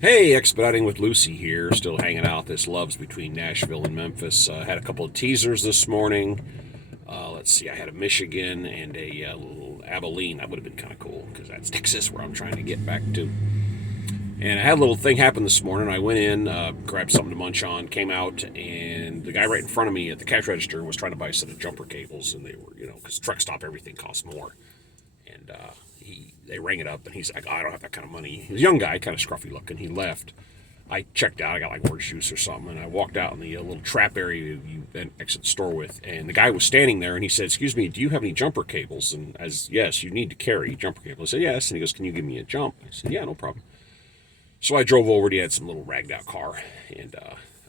Hey, Expediting with Lucy here, still hanging out this Loves between Nashville and Memphis. Had a couple of teasers this morning. Let's see, I had a Michigan and a little Abilene. That would have been kind of cool because that's Texas where I'm trying to get back to. And I had a little thing happen this morning. I went in, grabbed something to munch on, came out, and the guy right in front of me at the cash register was trying to buy a set of jumper cables, and they were, because truck stop everything costs more. And they rang it up, and he's like, oh, I don't have that kind of money. He's a young guy, kind of scruffy looking. He left. I checked out. I got like orange juice or something, and I walked out in the little trap area you then exit the store with. And the guy was standing there, and he said, "Excuse me, do you have any jumper cables?" And as yes, you need to carry jumper cables. I said yes, and he goes, "Can you give me a jump?" I said, "Yeah, no problem." So I drove over. He had some little ragged out car, and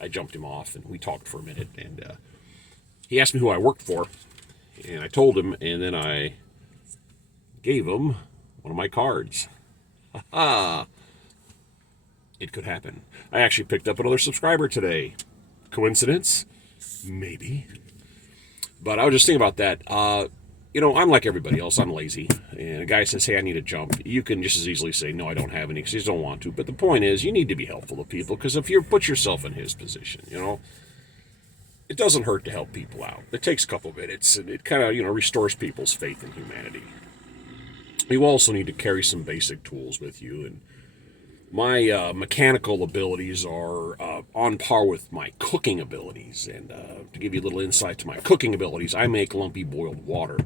I jumped him off, and we talked for a minute. And he asked me who I worked for, and I told him, and then I gave him one of my cards. Ah, it could happen. I actually picked up another subscriber today. Coincidence? Maybe. But I was just thinking about that. I'm like everybody else. I'm lazy. And a guy says, hey, I need a jump. You can just as easily say, no, I don't have any because you just don't want to. But the point is, you need to be helpful to people because if you put yourself in his position, it doesn't hurt to help people out. It takes a couple of minutes and it kind of, restores people's faith in humanity. You also need to carry some basic tools with you. And my mechanical abilities are on par with my cooking abilities. And to give you a little insight to my cooking abilities, I make lumpy boiled water.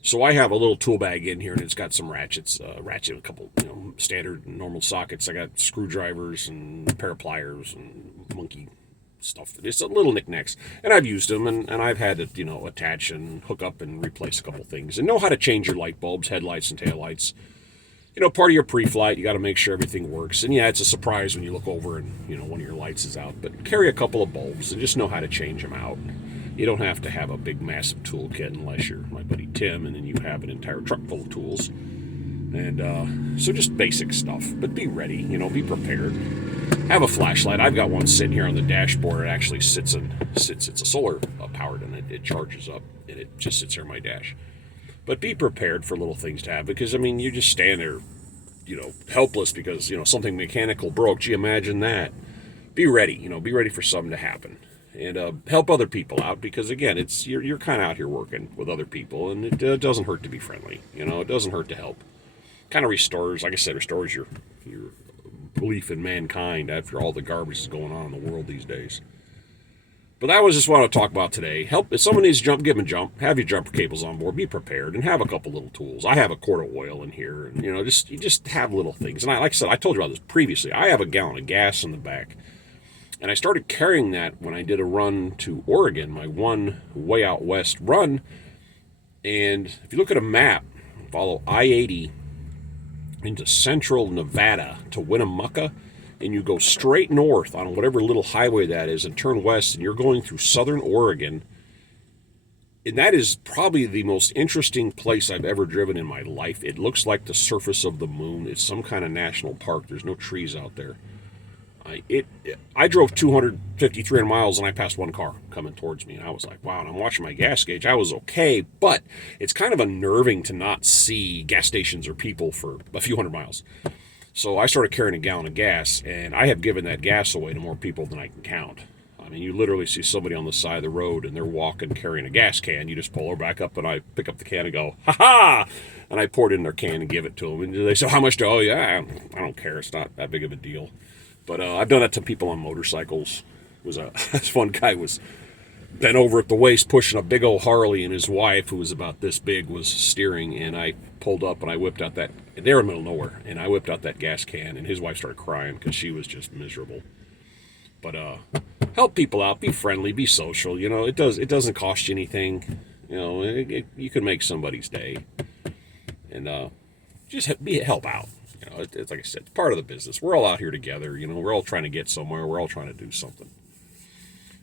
So I have a little tool bag in here, and it's got some ratchets, a couple, standard normal sockets. I got screwdrivers and a pair of pliers and monkey stuff. It's a little knickknacks, and I've used them, and I've had to, attach and hook up and replace a couple things, and know how to change your light bulbs, headlights, and taillights. Part of your pre-flight, you got to make sure everything works. And yeah, it's a surprise when you look over and, one of your lights is out. But carry a couple of bulbs and just know how to change them out. You don't have to have a big, massive toolkit unless you're my buddy Tim, and then you have an entire truck full of tools. And so just basic stuff. But be ready, be prepared. Have a flashlight. I've got one sitting here on the dashboard. It actually sits, it's a solar powered, and it charges up, and it just sits here on my dash. But be prepared for little things to happen because, you just stand there, helpless because, something mechanical broke. Gee, imagine that. Be ready, be ready for something to happen. And help other people out because, again, you're kind of out here working with other people, and it doesn't hurt to be friendly. It doesn't hurt to help. Kind of restores, like I said, restores your belief in mankind after all the garbage that's going on in the world these days. But that was just what I want to talk about today. Help if someone needs to jump, give them a jump. Have your jumper cables on board. Be prepared and have a couple little tools. I have a quart of oil in here, and you just have little things. And like I said, I told you about this previously. I have a gallon of gas in the back, and I started carrying that when I did a run to Oregon, my one way out west run. And if you look at a map, follow I-80 into central Nevada to Winnemucca, and you go straight north on whatever little highway that is and turn west, and you're going through southern Oregon. And that is probably the most interesting place I've ever driven in my life. It looks like the surface of the moon. It's some kind of national park. There's no trees out there. I drove 250, 300 miles, and I passed one car coming towards me. And I was like, wow, and I'm watching my gas gauge. I was okay, but it's kind of unnerving to not see gas stations or people for a few hundred miles. So I started carrying a gallon of gas, and I have given that gas away to more people than I can count. You literally see somebody on the side of the road, and they're walking carrying a gas can. You just pull her back up, and I pick up the can and go, ha-ha! And I pour it in their can and give it to them. And they say, how much do I owe you? I don't care. It's not that big of a deal. But I've done that to people on motorcycles. This one guy was bent over at the waist pushing a big old Harley, and his wife, who was about this big, was steering, and I pulled up and I whipped out that, they were in the middle of nowhere, and I whipped out that gas can, and his wife started crying because she was just miserable. But help people out, be friendly, be social. It doesn't cost you anything. You can make somebody's day, and just help out. It's like I said, it's part of the business. We're all out here together. We're all trying to get somewhere. We're all trying to do something.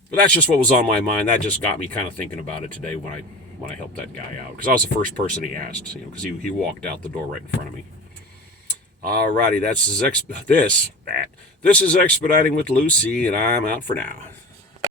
But that's just what was on my mind. That just got me kind of thinking about it today when I helped that guy out, because I was the first person he asked. Because he walked out the door right in front of me. Alrighty, this is Expediting with Lucy, and I'm out for now.